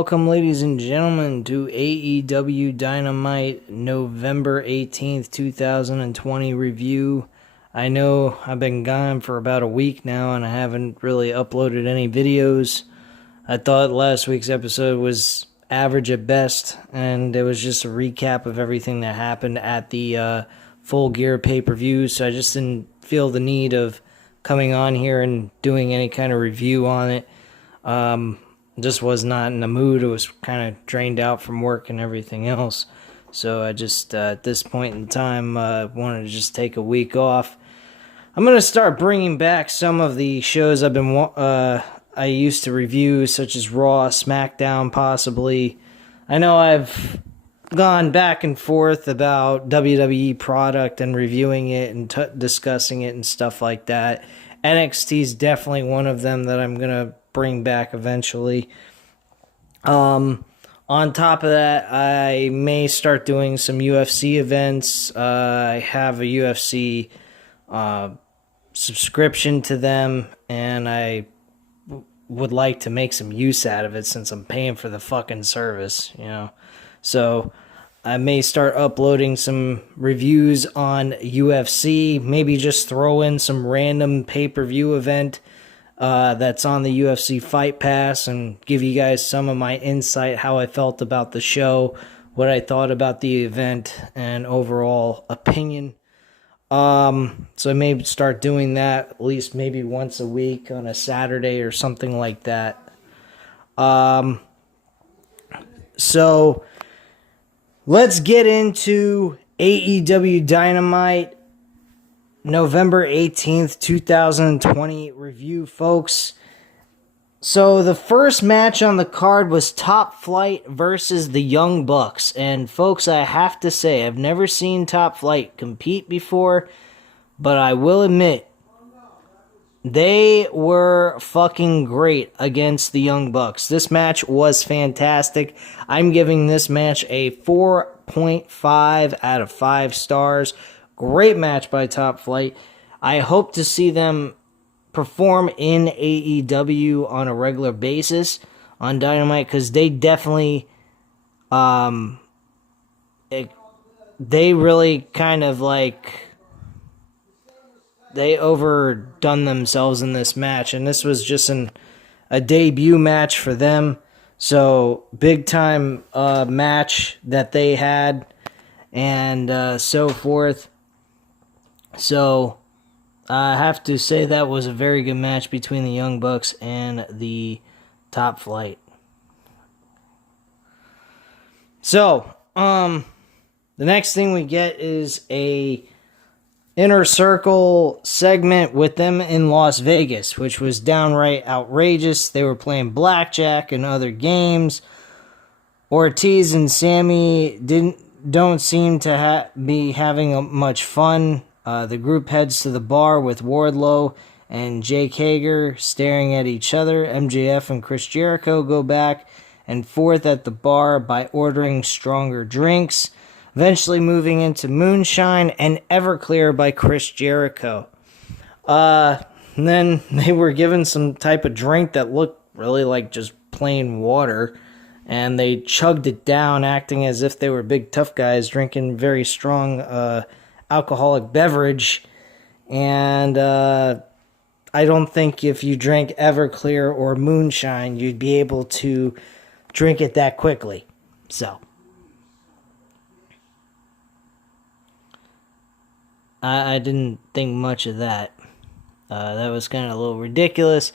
welcome, ladies and gentlemen, to AEW Dynamite November 18th, 2020 review. I know I've been gone for about a week now and I haven't really uploaded any videos. I thought last week's episode was average at best, and it was just a recap of everything that happened at the Full Gear pay-per-view, so I just didn't feel the need of coming on here and doing any kind of review on it. Just was not in the mood. I was kind of drained out from work and everything else. So I just, at this point in time, wanted to just take a week off. I'm going to start bringing back some of the shows I used to review, such as Raw, SmackDown, possibly. I know I've gone back and forth about WWE product and reviewing it and discussing it and stuff like that. NXT is definitely one of them that I'm going to bring back eventually. On top of that, I may start doing some UFC events. I have a UFC subscription to them, and I would like to make some use out of it since I'm paying for the fucking service, you know. So I may start uploading some reviews on UFC, maybe just throw in some random pay-per-view event that's on the UFC Fight Pass and give you guys some of my insight, how I felt about the show, what I thought about the event, and overall opinion. So I may start doing that at least maybe once a week on a Saturday or something like that. So let's get into AEW Dynamite November 18th, 2020 review, folks. So the first match on the card was Top Flight versus the Young Bucks. And folks, I have to say, I've never seen Top Flight compete before, but I will admit, they were fucking great against the Young Bucks. This match was fantastic. I'm giving this match a 4.5 out of 5 stars. Great match by Top Flight. I hope to see them perform in AEW on a regular basis on Dynamite, because they definitely, they really kind of like, they overdone themselves in this match, and this was just a debut match for them. So big time match that they had, and so forth. So I have to say that was a very good match between the Young Bucks and the Top Flight. So, the next thing we get is a Inner Circle segment with them in Las Vegas, which was downright outrageous. They were playing blackjack and other games. Ortiz and Sammy don't seem to be having much fun. The group heads to the bar with Wardlow and Jake Hager staring at each other. MJF and Chris Jericho go back and forth at the bar by ordering stronger drinks, eventually moving into Moonshine and Everclear by Chris Jericho. And then they were given some type of drink that looked really like just plain water, and they chugged it down, acting as if they were big tough guys drinking very strong alcoholic beverage. And I don't think if you drank Everclear or Moonshine, you'd be able to drink it that quickly. So I didn't think much of that. That was kind of a little ridiculous.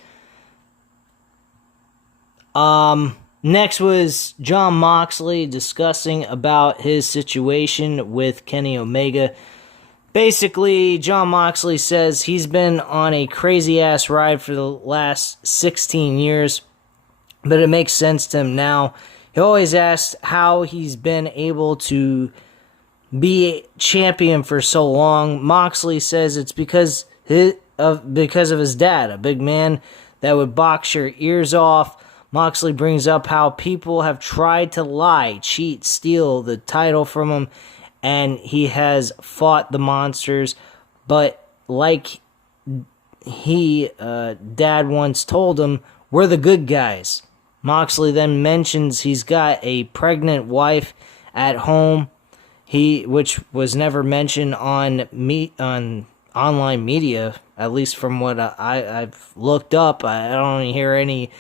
Next was Jon Moxley discussing about his situation with Kenny Omega. Basically, Jon Moxley says he's been on a crazy-ass ride for the last 16 years, but it makes sense to him now. He always asks how he's been able to be champion for so long. Moxley says it's because of his dad, a big man that would box your ears off. Moxley brings up how people have tried to lie, cheat, steal the title from him, and he has fought the monsters, but like Dad once told him, we're the good guys. Moxley then mentions he's got a pregnant wife at home, which was never mentioned on online media, at least from what I've looked up. I don't hear any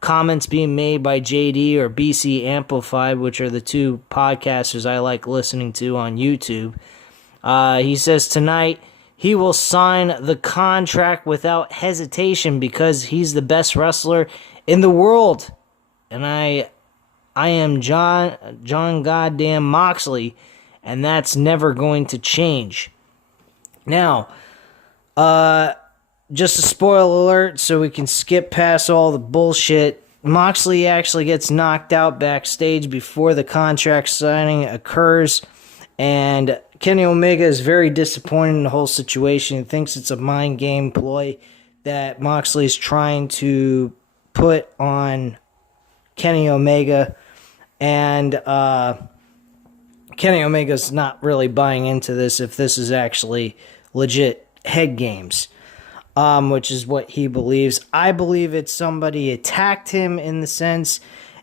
comments being made by JD or BC Amplified, which are the two podcasters I like listening to on YouTube. He says tonight he will sign the contract without hesitation because he's the best wrestler in the world. And I am John goddamn Moxley, and that's never going to change. Now, just a spoiler alert so we can skip past all the bullshit. Moxley actually gets knocked out backstage before the contract signing occurs, and Kenny Omega is very disappointed in the whole situation. He thinks it's a mind game ploy that Moxley is trying to put on Kenny Omega, and Kenny Omega's not really buying into this if this is actually legit head games, which is what he believes. I believe it's somebody attacked him in the sense,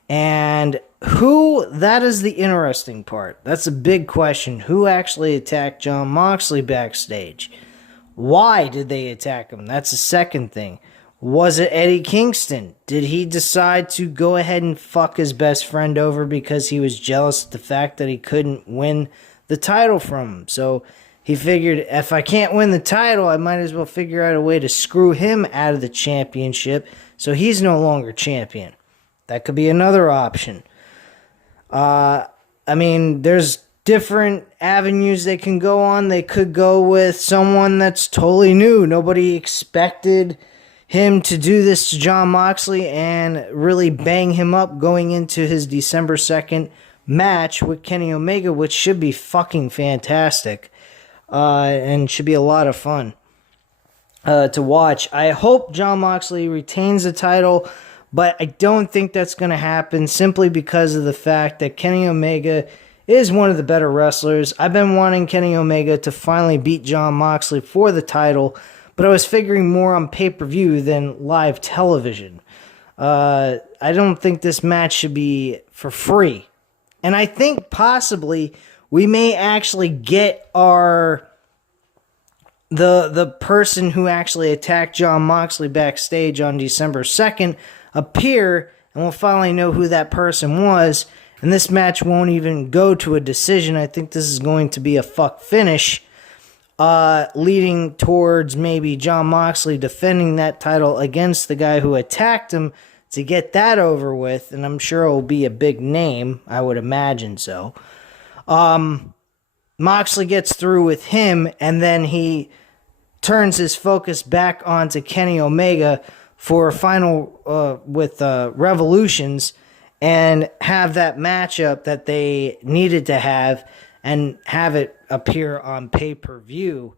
and that is the interesting part. That's a big question. Who actually attacked Jon Moxley backstage? Why did they attack him? That's the second thing. Was it Eddie Kingston? Did he decide to go ahead and fuck his best friend over because he was jealous of the fact that he couldn't win the title from him? So he figured, if I can't win the title, I might as well figure out a way to screw him out of the championship so he's no longer champion. That could be another option. There's different avenues they can go on. They could go with someone that's totally new. Nobody expected him to do this to Jon Moxley and really bang him up going into his December 2nd match with Kenny Omega, which should be fucking fantastic and should be a lot of fun to watch. I hope Jon Moxley retains the title, but I don't think that's going to happen simply because of the fact that Kenny Omega is one of the better wrestlers. I've been wanting Kenny Omega to finally beat Jon Moxley for the title, but I was figuring more on pay-per-view than live television. I don't think this match should be for free. And I think possibly we may actually get the person who actually attacked Jon Moxley backstage on December 2nd appear, and we'll finally know who that person was. And this match won't even go to a decision. I think this is going to be a fuck finish, leading towards maybe Jon Moxley defending that title against the guy who attacked him to get that over with, and I'm sure it will be a big name. I would imagine so. Moxley gets through with him, and then he turns his focus back onto Kenny Omega for a final with Revolutions, and have that matchup that they needed to have, and have it appear on pay-per-view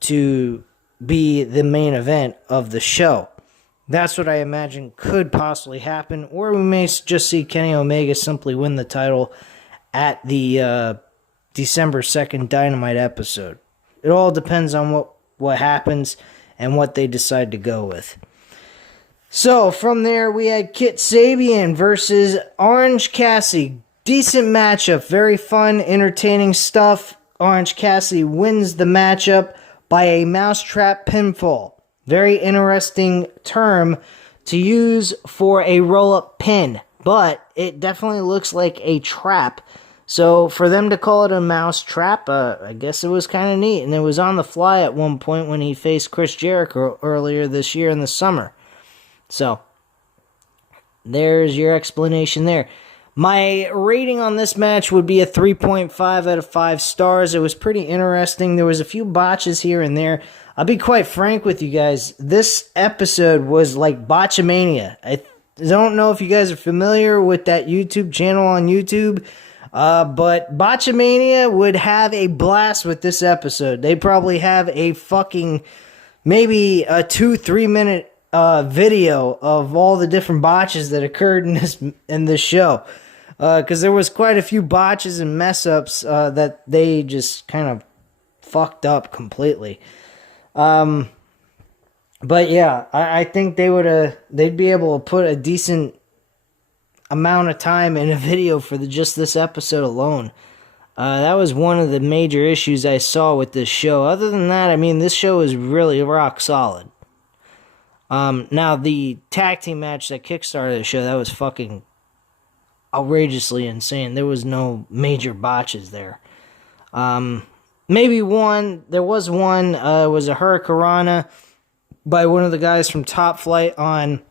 to be the main event of the show. That's what I imagine could possibly happen, or we may just see Kenny Omega simply win the title at the December 2nd Dynamite episode. It all depends on what happens and what they decide to go with. So, from there, we had Kit Sabian versus Orange Cassidy. Decent matchup. Very fun, entertaining stuff. Orange Cassidy wins the matchup by a mousetrap pinfall. Very interesting term to use for a roll-up pin, but it definitely looks like a trap. So, for them to call it a mousetrap, I guess it was kind of neat. And it was on the fly at one point when he faced Chris Jericho earlier this year in the summer. So, there's your explanation there. My rating on this match would be a 3.5 out of 5 stars. It was pretty interesting. There was a few botches here and there. I'll be quite frank with you guys. This episode was like Botchamania. I don't know if you guys are familiar with that YouTube channel on YouTube, but Botchamania would have a blast with this episode. They probably have a fucking, maybe a 2-3 minute video of all the different botches that occurred in this show, because there was quite a few botches and mess ups that they just kind of fucked up completely. But yeah, I think they'd be able to put a decent amount of time in a video for just this episode alone. That was one of the major issues I saw with this show. Other than that, I mean, this show is really rock solid. Now, the tag team match that kickstarted the show, that was fucking outrageously insane. There was no major botches there. Maybe one. There was one. It was a Hurricanrana by one of the guys from Top Flight on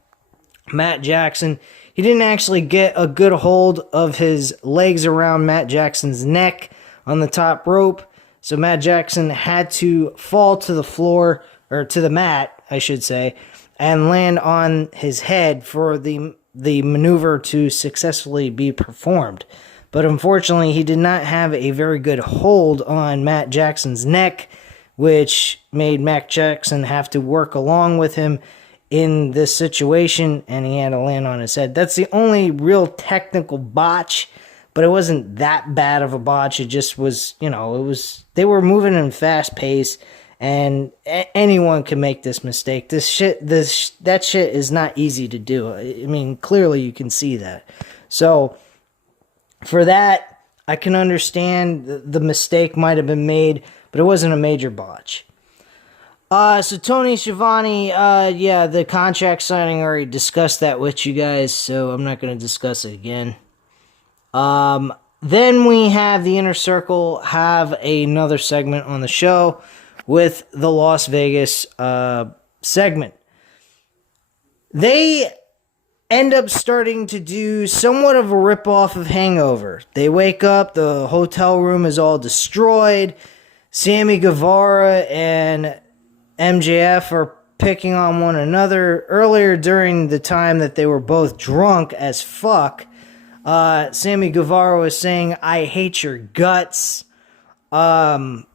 Matt Jackson. He didn't actually get a good hold of his legs around Matt Jackson's neck on the top rope. So Matt Jackson had to fall to the floor, or to the mat, I should say, and land on his head for the maneuver to successfully be performed. But unfortunately, he did not have a very good hold on Matt Jackson's neck, which made Matt Jackson have to work along with him in this situation, and he had to land on his head. That's the only real technical botch, but it wasn't that bad of a botch. It just was, they were moving in fast pace, and anyone can make this mistake. That shit is not easy to do. I mean, clearly you can see that. So, for that, I can understand the mistake might have been made, but it wasn't a major botch. So Tony Schiavone, the contract signing, I already discussed that with you guys, so I'm not going to discuss it again. Then we have the Inner Circle have another segment on the show with the Las Vegas segment. They end up starting to do somewhat of a ripoff of Hangover. They wake up, the hotel room is all destroyed. Sammy Guevara and MJF are picking on one another. Earlier during the time that they were both drunk as fuck, Sammy Guevara was saying, "I hate your guts." And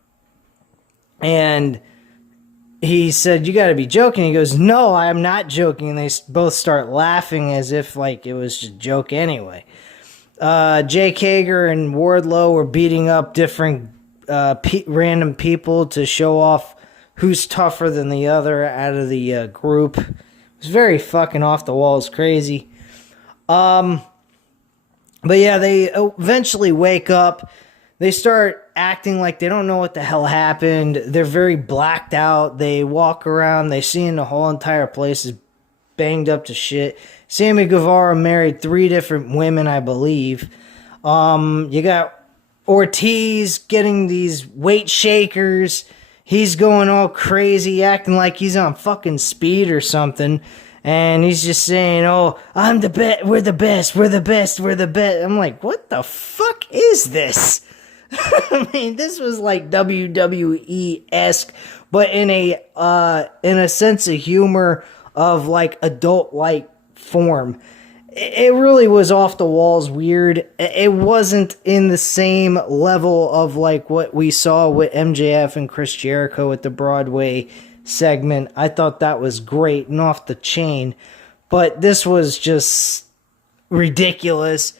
he said, "You gotta be joking." He goes, "No, I'm not joking." And they both start laughing as if like it was just a joke anyway. Jake Hager and Wardlow were beating up different random people to show off who's tougher than the other out of the group. It was very fucking off the walls crazy. But yeah, they eventually wake up. They start acting like they don't know what the hell happened. They're very blacked out. They walk around. They see the whole entire place is banged up to shit. Sammy Guevara married 3 different women, I believe. You got Ortiz getting these weight shakers. He's going all crazy, acting like he's on fucking speed or something. And he's just saying, "Oh, I'm the best, we're the best, we're the best, we're the best." I'm like, what the fuck is this? I mean, this was like WWE-esque, but in a sense of humor of like adult-like form. It really was off the walls weird. It wasn't in the same level of like what we saw with MJF and Chris Jericho at the Broadway segment. I thought that was great and off the chain, but this was just ridiculous.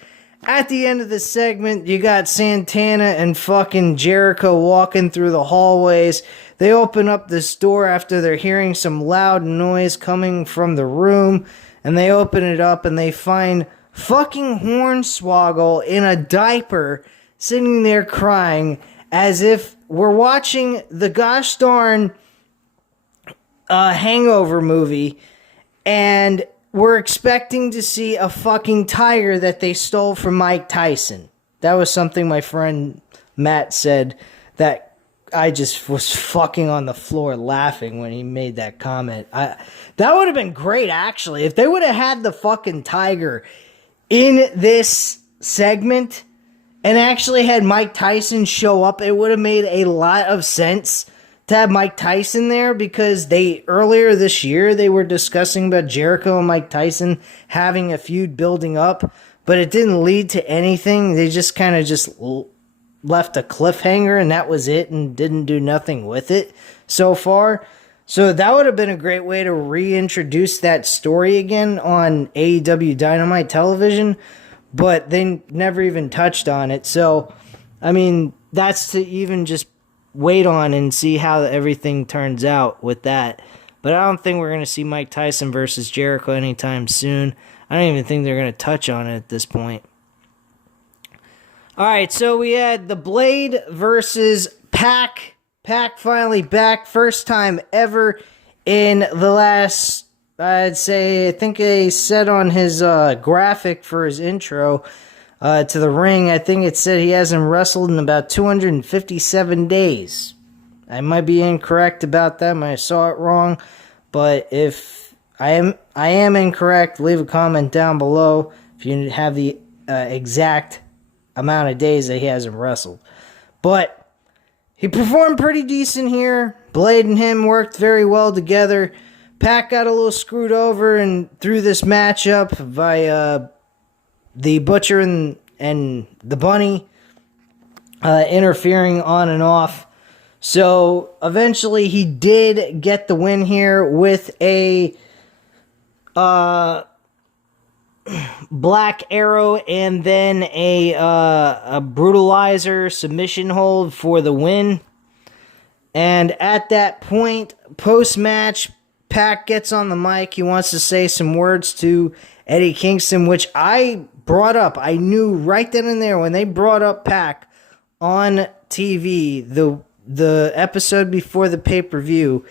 At the end of the segment, you got Santana and fucking Jericho walking through the hallways. They open up this door after they're hearing some loud noise coming from the room. And they open it up and they find fucking Hornswoggle in a diaper sitting there crying as if we're watching the gosh darn Hangover movie and we're expecting to see a fucking tiger that they stole from Mike Tyson. That was something my friend Matt said that I just was fucking on the floor laughing when he made that comment. That would have been great, actually. If they would have had the fucking tiger in this segment and actually had Mike Tyson show up, it would have made a lot of sense to have Mike Tyson there, because earlier this year they were discussing about Jericho and Mike Tyson having a feud building up, but it didn't lead to anything. They just kind of just left a cliffhanger and that was it, and didn't do nothing with it so far. So that would have been a great way to reintroduce that story again on AEW Dynamite television, but they never even touched on it. So, I mean, that's to even just wait on and see how everything turns out with that. But I don't think we're going to see Mike Tyson versus Jericho anytime soon. I don't even think they're going to touch on it at this point. All right, so we had the Blade versus Pac. Pac finally back. First time ever in the last, I'd say, I think they said on his graphic for his intro to the ring, I think it said he hasn't wrestled in about 257 days. I might be incorrect about that. I saw it wrong. But if I am incorrect, leave a comment down below if you have the exact amount of days that he hasn't wrestled. But he performed pretty decent here. Blade and him worked very well together. Pac got a little screwed over and through this matchup by the Butcher and the Bunny interfering on and off. So eventually he did get the win here with a Black Arrow and then a Brutalizer submission hold for the win. And at that point, post-match, Pac gets on the mic. He wants to say some words to Eddie Kingston, which I brought up. I knew right then and there when they brought up Pac on TV, the episode before the pay-per-view,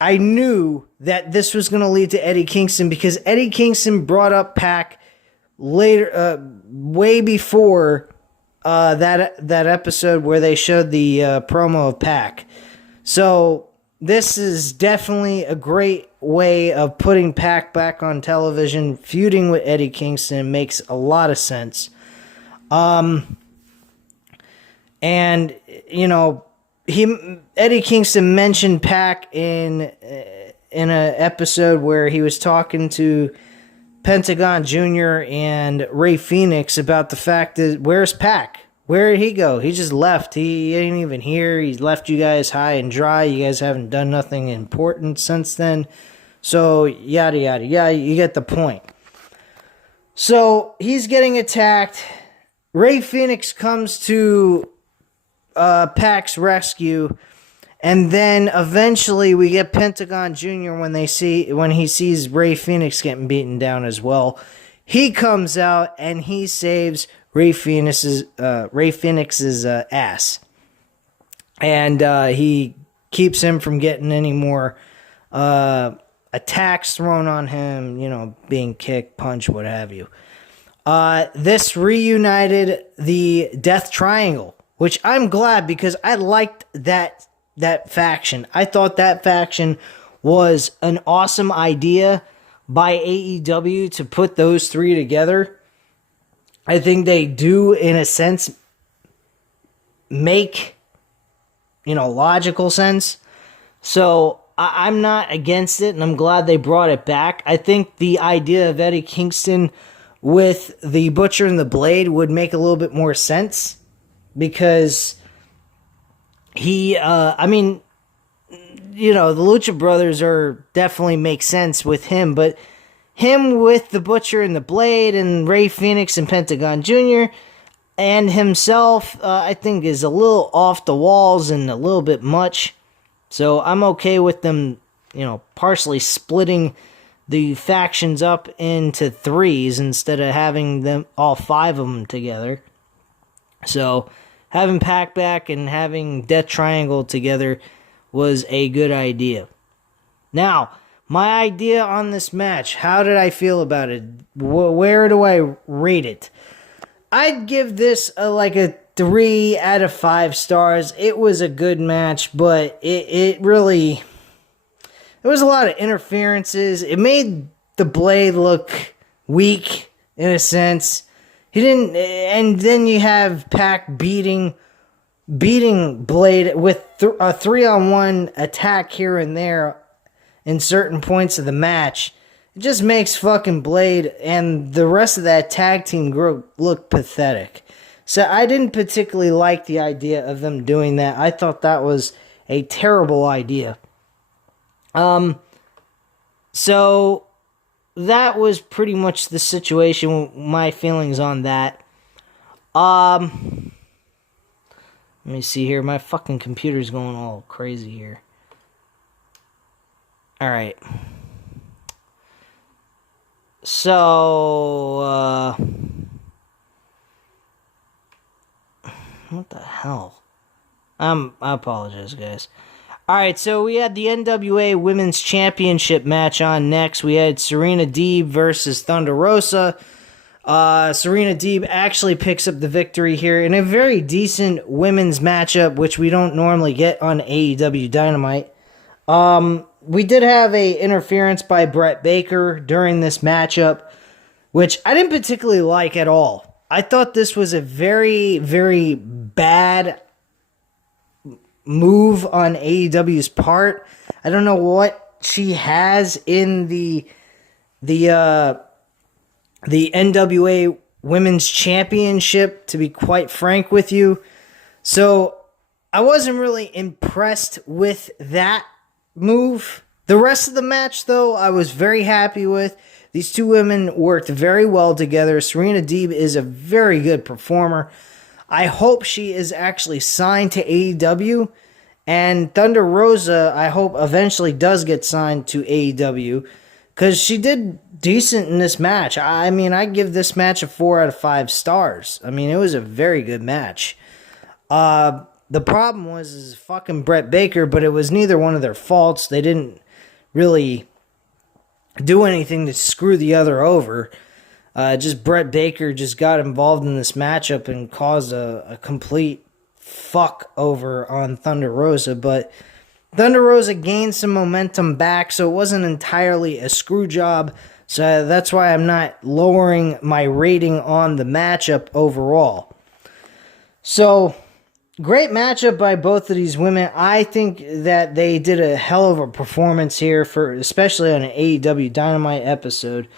I knew that this was going to lead to Eddie Kingston because Eddie Kingston brought up Pac later, way before that episode where they showed the promo of Pac. So this is definitely a great way of putting Pac back on television. Feuding with Eddie Kingston makes a lot of sense. And, you know, Eddie Kingston mentioned Pac in an episode where he was talking to Pentagon Jr. and Ray Phoenix about the fact that, where's Pac? Where did he go? He just left. He ain't even here. He's left you guys high and dry. You guys haven't done nothing important since then. So, yada, yada, yada. You get the point. So, he's getting attacked. Ray Phoenix comes to Pac's rescue, and then eventually we get Pentagon Jr. when he sees Ray Phoenix getting beaten down as well. He comes out and he saves Ray Phoenix's ass, and he keeps him from getting any more attacks thrown on him. You know, being kicked, punched, what have you. This reunited the Death Triangle, which I'm glad because I liked that faction. I thought that faction was an awesome idea by AEW to put those three together. I think they do, in a sense, make, logical sense. So I'm not against it, and I'm glad they brought it back. I think the idea of Eddie Kingston with the Butcher and the Blade would make a little bit more sense. Because the Lucha Brothers definitely make sense with him, but him with the Butcher and the Blade and Ray Phoenix and Pentagon Jr. and himself, I think is a little off the walls and a little bit much. So I'm okay with them, partially splitting the factions up into threes instead of having them all five of them together. So having Pac back and having Death Triangle together was a good idea. Now, my idea on this match, how did I feel about it? Where do I rate it? I'd give this a 3 out of 5 stars. It was a good match, but it really... There was a lot of interferences. It made the Blade look weak, in a sense. He didn't, and then you have Pac beating Blade with a 3-on-1 attack here and there in certain points of the match. It just makes fucking Blade and the rest of that tag team group look pathetic. So I didn't particularly like the idea of them doing that. I thought that was a terrible idea. So that was pretty much the situation, my feelings on that. Let me see here. My fucking computer's going all crazy here. Alright. So, what the hell? I apologize, guys. All right, so we had the NWA Women's Championship match on next. We had Serena Deeb versus Thunder Rosa. Serena Deeb actually picks up the victory here in a very decent women's matchup, which we don't normally get on AEW Dynamite. We did have a interference by Brett Baker during this matchup, which I didn't particularly like at all. I thought this was a very, very bad move on AEW's part. I don't know what she has in the NWA Women's Championship, to be quite frank with you. So I wasn't really impressed with that move. The rest of the match, though, I was very happy with. These two women worked very well together. Serena Deeb is a very good performer. I hope she is actually signed to AEW. And Thunder Rosa, I hope, eventually does get signed to AEW. Because she did decent in this match. I mean, I give this match a 4 out of 5 stars. I mean, it was a very good match. The problem was fucking Brett Baker, but it was neither one of their faults. They didn't really do anything to screw the other over. Just Brett Baker just got involved in this matchup and caused a complete fuck over on Thunder Rosa. But Thunder Rosa gained some momentum back, so it wasn't entirely a screw job. So that's why I'm not lowering my rating on the matchup overall. So, great matchup by both of these women. I think that they did a hell of a performance here, for especially on an AEW Dynamite episode.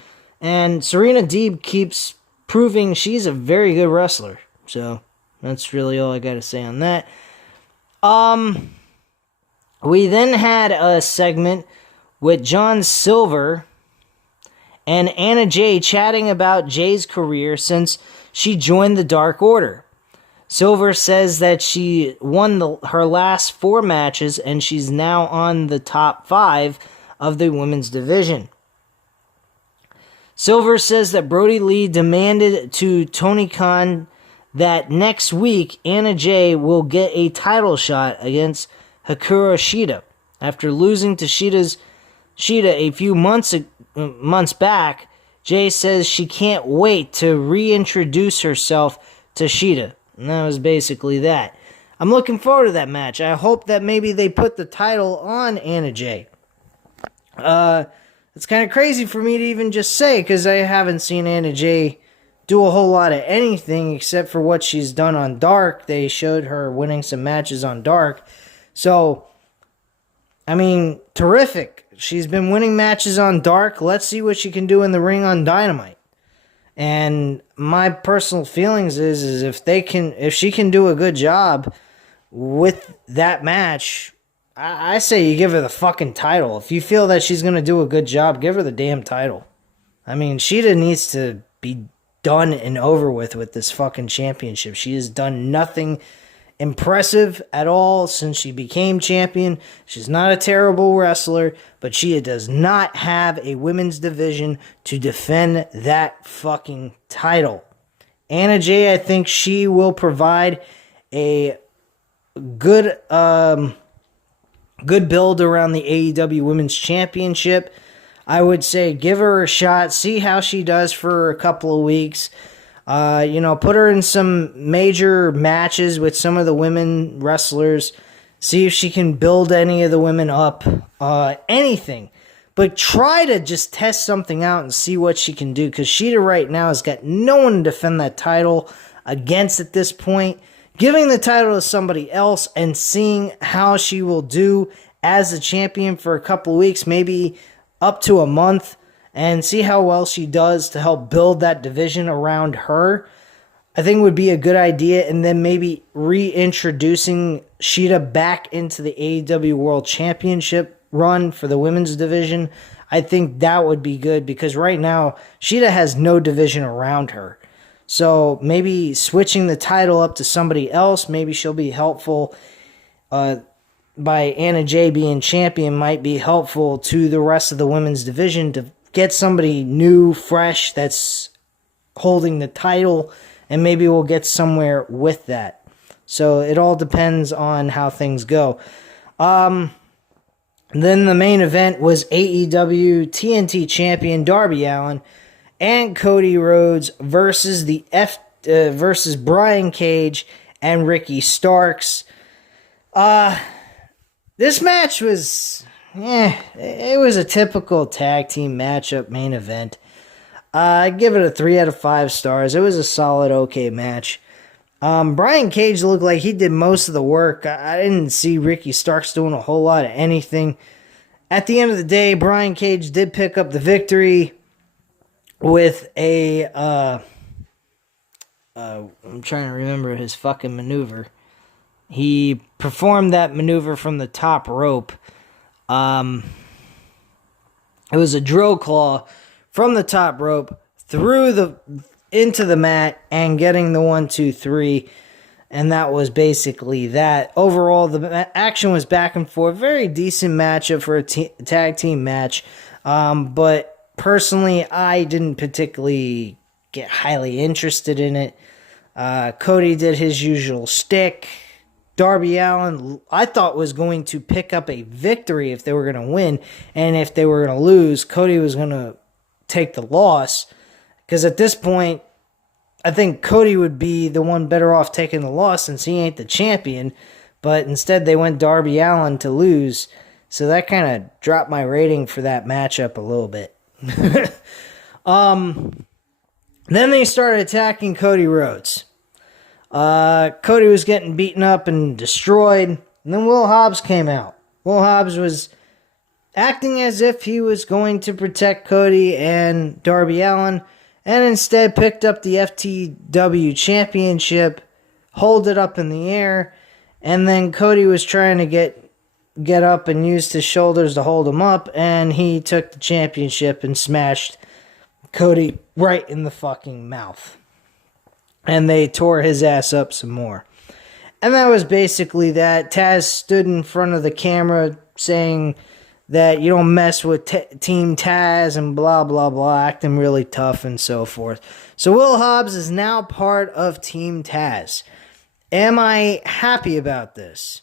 And Serena Deeb keeps proving she's a very good wrestler. So, that's really all I got to say on that. We then had a segment with John Silver and Anna Jay chatting about Jay's career since she joined the Dark Order. Silver says that she won her last 4 matches and she's now on the top 5 of the women's division. Silver says that Brody Lee demanded to Tony Khan that next week Anna Jay will get a title shot against Hikaru Shida. After losing to Shida a few months back, Jay says she can't wait to reintroduce herself to Shida. And that was basically that. I'm looking forward to that match. I hope that maybe they put the title on Anna Jay. It's kind of crazy for me to even just say, because I haven't seen Anna Jay do a whole lot of anything except for what she's done on Dark. They showed her winning some matches on Dark. So, I mean, terrific. She's been winning matches on Dark. Let's see what she can do in the ring on Dynamite. And my personal feelings is if she can do a good job with that match, I say you give her the fucking title. If you feel that she's going to do a good job, give her the damn title. I mean, Shida needs to be done and over with this fucking championship. She has done nothing impressive at all since she became champion. She's not a terrible wrestler, but she does not have a women's division to defend that fucking title. Anna Jay, I think she will provide a good build around the AEW Women's Championship. I would say give her a shot, see how she does for a couple of weeks. Put her in some major matches with some of the women wrestlers. See if she can build any of the women up. Anything. But try to just test something out and see what she can do. Because Shida right now has got no one to defend that title against at this point. Giving the title to somebody else and seeing how she will do as a champion for a couple of weeks, maybe up to a month, and see how well she does to help build that division around her, I think would be a good idea. And then maybe reintroducing Shida back into the AEW World Championship run for the women's division. I think that would be good because right now Shida has no division around her. So maybe switching the title up to somebody else, maybe she'll be helpful. By Anna Jay being champion might be helpful to the rest of the women's division to get somebody new, fresh, that's holding the title, and maybe we'll get somewhere with that. So it all depends on how things go. Then the main event was AEW TNT champion Darby Allin and Cody Rhodes versus versus Brian Cage and Ricky Starks. This match was, it was a typical tag team matchup main event. I'd give it a 3 out of 5 stars. It was a solid, okay match. Brian Cage looked like he did most of the work. I didn't see Ricky Starks doing a whole lot of anything. At the end of the day, Brian Cage did pick up the victory with a, I'm trying to remember his fucking maneuver. He performed that maneuver from the top rope. It was a drill claw from the top rope into the mat and getting the 1, 2, 3. And that was basically that. Overall, the action was back and forth. Very decent matchup for a tag team match. But personally, I didn't particularly get highly interested in it. Cody did his usual shtick. Darby Allin, I thought, was going to pick up a victory if they were going to win. And if they were going to lose, Cody was going to take the loss. Because at this point, I think Cody would be the one better off taking the loss since he ain't the champion. But instead, they went Darby Allin to lose. So that kind of dropped my rating for that matchup a little bit. Then they started attacking Cody Rhodes. Cody was getting beaten up and destroyed. And then Will Hobbs came out. Will Hobbs was acting as if he was going to protect Cody and Darby Allin, and instead picked up the FTW championship, hold it up in the air, and then Cody was trying to get up and used his shoulders to hold him up, and he took the championship and smashed Cody right in the fucking mouth. And they tore his ass up some more. And that was basically that. Taz stood in front of the camera saying that you don't mess with Team Taz and blah, blah, blah, acting really tough and so forth. So Will Hobbs is now part of Team Taz. Am I happy about this?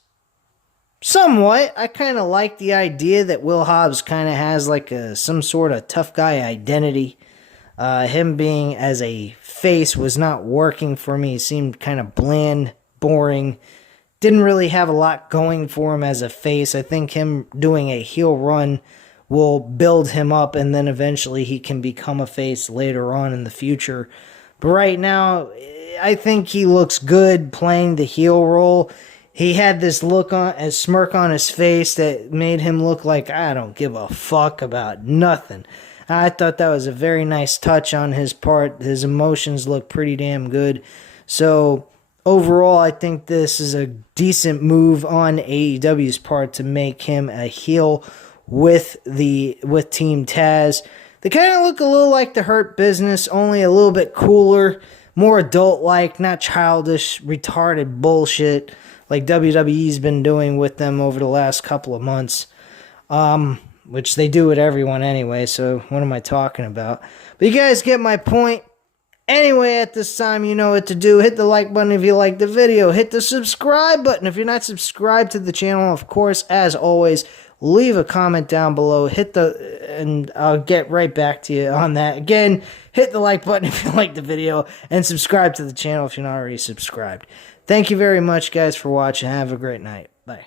Somewhat. I kind of like the idea that Will Hobbs kind of has like some sort of tough guy identity. Him being as a face was not working for me. He seemed kind of bland, boring. Didn't really have a lot going for him as a face. I think him doing a heel run will build him up, and then eventually he can become a face later on in the future. But right now, I think he looks good playing the heel role. He had this a smirk on his face that made him look like, I don't give a fuck about nothing. I thought that was a very nice touch on his part. His emotions look pretty damn good. So overall, I think this is a decent move on AEW's part to make him a heel with Team Taz. They kind of look a little like the Hurt Business, only a little bit cooler, more adult-like, not childish, retarded bullshit like WWE's been doing with them over the last couple of months. Which they do with everyone anyway, so what am I talking about? But you guys get my point. Anyway, at this time, you know what to do. Hit the like button if you like the video. Hit the subscribe button if you're not subscribed to the channel. Of course, as always, leave a comment down below. And I'll get right back to you on that. Again, hit the like button if you like the video, and subscribe to the channel if you're not already subscribed. Thank you very much, guys, for watching. Have a great night. Bye.